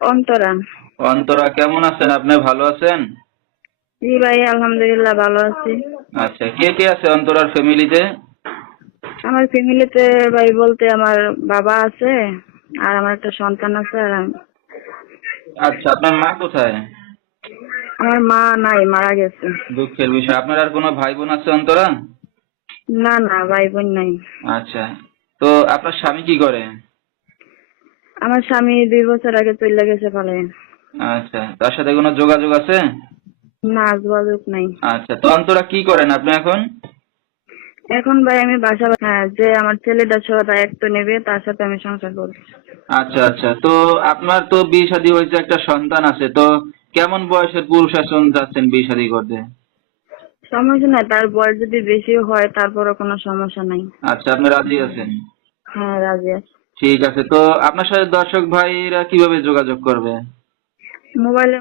অন্তরা। অন্তরা কেমন আছেন আপনি? ভালো আছেন? জি ভাই, আলহামদুলিল্লাহ ভালো আছি। আচ্ছা, কে কে আছে অন্তরার ফ্যামিলিতে? আমার ফ্যামিলিতে ভাই বলতে আমার বাবা আছে, আর আমার একটা সন্তান আছে, আর আচ্ছা, আপনার মা কোথায়? আমার মা নাই, মারা গেছে। দুঃখের বিষয়। আপনার আর কোনো ভাই বোন আছে অন্তরা? না না, ভাই বোন নাই। আচ্ছা, তো আপনার স্বামী কি করে? আমার স্বামী 2 বছর আগে চলে গেছে পালে। আচ্ছা, তার সাথে কোনো যোগাযোগ আছে? না, যোগাযোগ নাই। আচ্ছা, তো অন্তরা কি করেন আপনি এখন? এখন ভাই আমি হ্যাঁ, যে আমার ছেলেটা সহ দায়িত্ব নেবে তার সাথে আমি সংসার করছি। আচ্ছা আচ্ছা, তো আপনার তো বিয়ে শাদী হয়েছে, একটা সন্তান আছে, তো কেমন বয়সের পুরুষ শাসন যাচ্ছেন বিয়ে শাদী করতে? সমস্যা নাই, তার বয়স যদি বেশি হয় তারপরও কোনো সমস্যা নাই। আচ্ছা, আপনি রাজি আছেন? হ্যাঁ, রাজি আছি। ঠিক আছে, তো আপনার সাথে দর্শক ভাইরা কিভাবে যোগাযোগ করবে? মোবাইলে